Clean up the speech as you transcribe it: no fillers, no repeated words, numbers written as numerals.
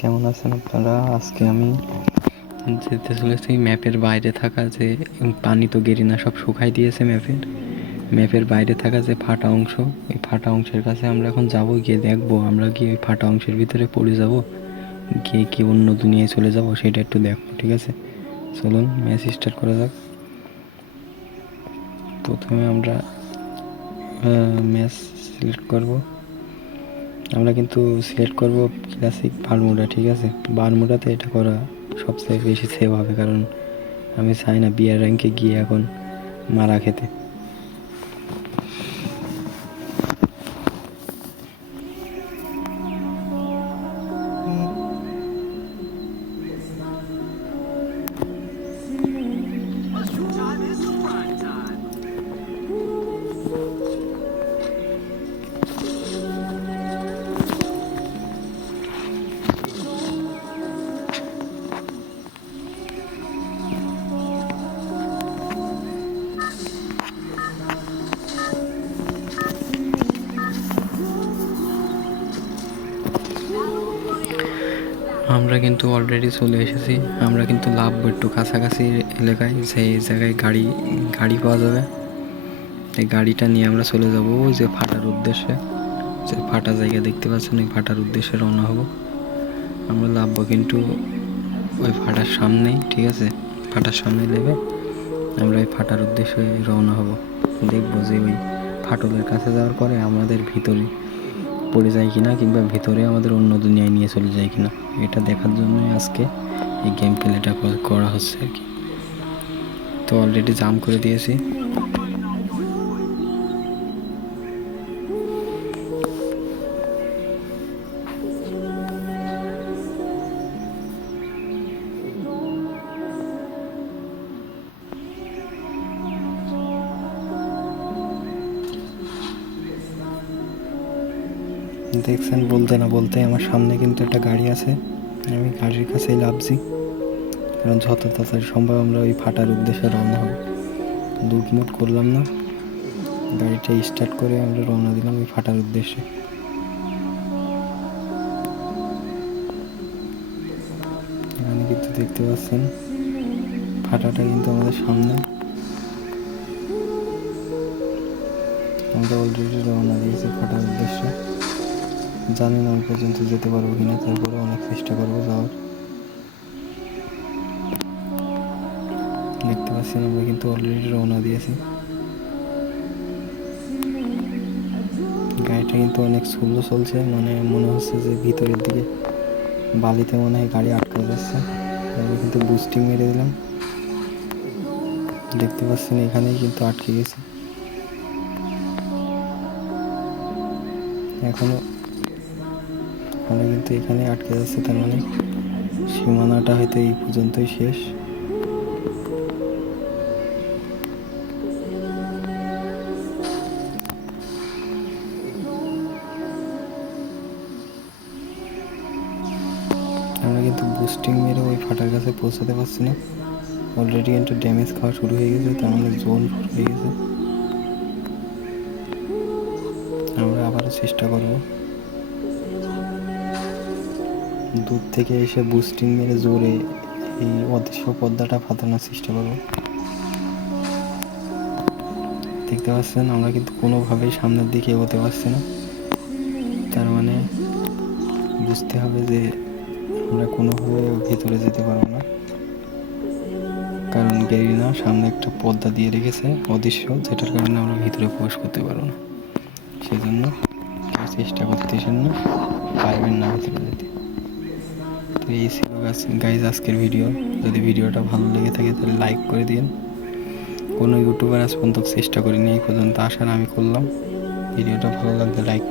কেমন আছেন আপনারা? আজকে আমি যেতে চলেছি ম্যাপের বাইরে থাকা যে পানি তো গেরিনা সব শুকাই দিয়েছে ম্যাপের বাইরে থাকা যে ফাটা অংশ, এই ফাটা অংশের কাছে আমরা এখন যাবো, গিয়ে দেখবো আমরা কি ওই ফাটা অংশের ভিতরে পড়ে যাব, গিয়ে কি অন্য দুনিয়ায় চলে যাব সেটা একটু দেখবো। ঠিক আছে, চলুন ম্যাচ স্টার্ট করা যাক। প্রথমে আমরা ম্যাচ সিলেক্ট করব। আমরা কিন্তু সিলেক্ট করব ক্লাসিক বারমুডা। ঠিক আছে, বারমুডাতে এটা করা সবচেয়ে বেশি সেভ হবে, কারণ আমি চাই না বিয়ার র্যাঙ্কে গিয়ে এখন মারা খেতে। আমরা কিন্তু অলরেডি চলে এসেছি। আমরা কিন্তু লাভবো একটু কাছাকাছি এলাকায়, সেই জায়গায় গাড়ি পাওয়া যাবে। এই গাড়িটা নিয়ে আমরা চলে যাব ওই যে ফাটার উদ্দেশ্যে, যে ফাটা জায়গা দেখতে পাচ্ছেন, ওই ফাটার উদ্দেশ্যে রওনা হব। আমরা লাভবো কিন্তু ওই ফাটার সামনেই। ঠিক আছে, ফাটার সামনে নেবে আমরা এই ফাটার উদ্দেশ্যে রওনা হব। দেখবো যে ওই ফাটলের কাছে যাওয়ার পরে আমাদের ভিতরে পড়ে যায় কিনা, কিংবা ভিতরে আমাদের অন্য দুনিয়ায় নিয়ে চলে যায় কিনা, এটা দেখার জন্যই আজকে এই গেম প্লেটা করা হচ্ছে আর কি। তো অলরেডি জাম করে দিয়েছি। দেখছেন, বলতে না বলতে আমার সামনে কিন্তু একটা গাড়ি আছে। আমি গাড়ির কাছেই লাভছি, কারণ যত তাড়াতাড়ি সম্ভব আমরা ওই ফাটার উদ্দেশ্যে রওনা হব। লুটমুট করলাম না, গাড়িটা স্টার্ট করে আমরা রওনা দিলাম ওই ফাটার উদ্দেশ্যে। এখানে কিন্তু দেখতে পাচ্ছেন ফাটাটা কিন্তু আমাদের সামনে। আমরা অলরেডি রওনা দিয়েছি ফাটার উদ্দেশ্যে। জানি না ওই পর্যন্ত যেতে পারবো কিনা, তারপরে অনেক চেষ্টা করবো যাওয়ার। দেখতে পাচ্ছেন আমরা কিন্তু অলরেডি রওনা দিয়েছি। গাড়িটা কিন্তু অনেক স্লো চলছে, মানে মনে হচ্ছে যে ভিতরের দিকে বালিতে মনে হয় গাড়ি আটকে যাচ্ছে। আমি কিন্তু বুস্টিং মেরে দিলাম। দেখতে পাচ্ছেন এখানেই কিন্তু আটকে গেছে। এখনো কিন্তু এখানে আটকে যাচ্ছে, তার মানে সীমানাটা হয়তো এই পর্যন্তই শেষ। আমরা কিন্তু বুস্টিং মেরে ওই ফাটার কাছে পৌঁছাতে পারছি না। অলরেডি কিন্তু ড্যামেজ খাওয়া শুরু হয়ে গেছে, তার মানে জোন শুরু হয়ে গেছে। আমরা আবারও চেষ্টা করব, দূর থেকে এসে বুস্টিং মেরে জোরে এই অদৃশ্য পর্দাটা ফাটানোর চেষ্টা করব। দেখতে পাচ্ছেন আমরা কিন্তু কোনোভাবেই সামনের দিকে এগোতে পারছি না, তার মানে বুঝতে হবে যে আমরা কোনোভাবে ভিতরে যেতে পারবো না, কারণ গেরিনা সামনে একটা পর্দা দিয়ে রেখেছে অদৃশ্য, যেটার কারণে আমরা ভিতরে প্রবেশ করতে পারবো না। সেই জন্য চেষ্টা করতেছেন না, পারবেন না ভিতরে যেতে। তো এই ছিল গাইজ আজকের ভিডিও। যদি ভিডিওটা ভালো লেগে থাকে তাহলে লাইক করে দিন। কোনো ইউটিউবার আজ পর্যন্ত চেষ্টা করিনি এই পর্যন্ত আসার, আমি করলাম। ভিডিওটা ভালো লাগলে লাইক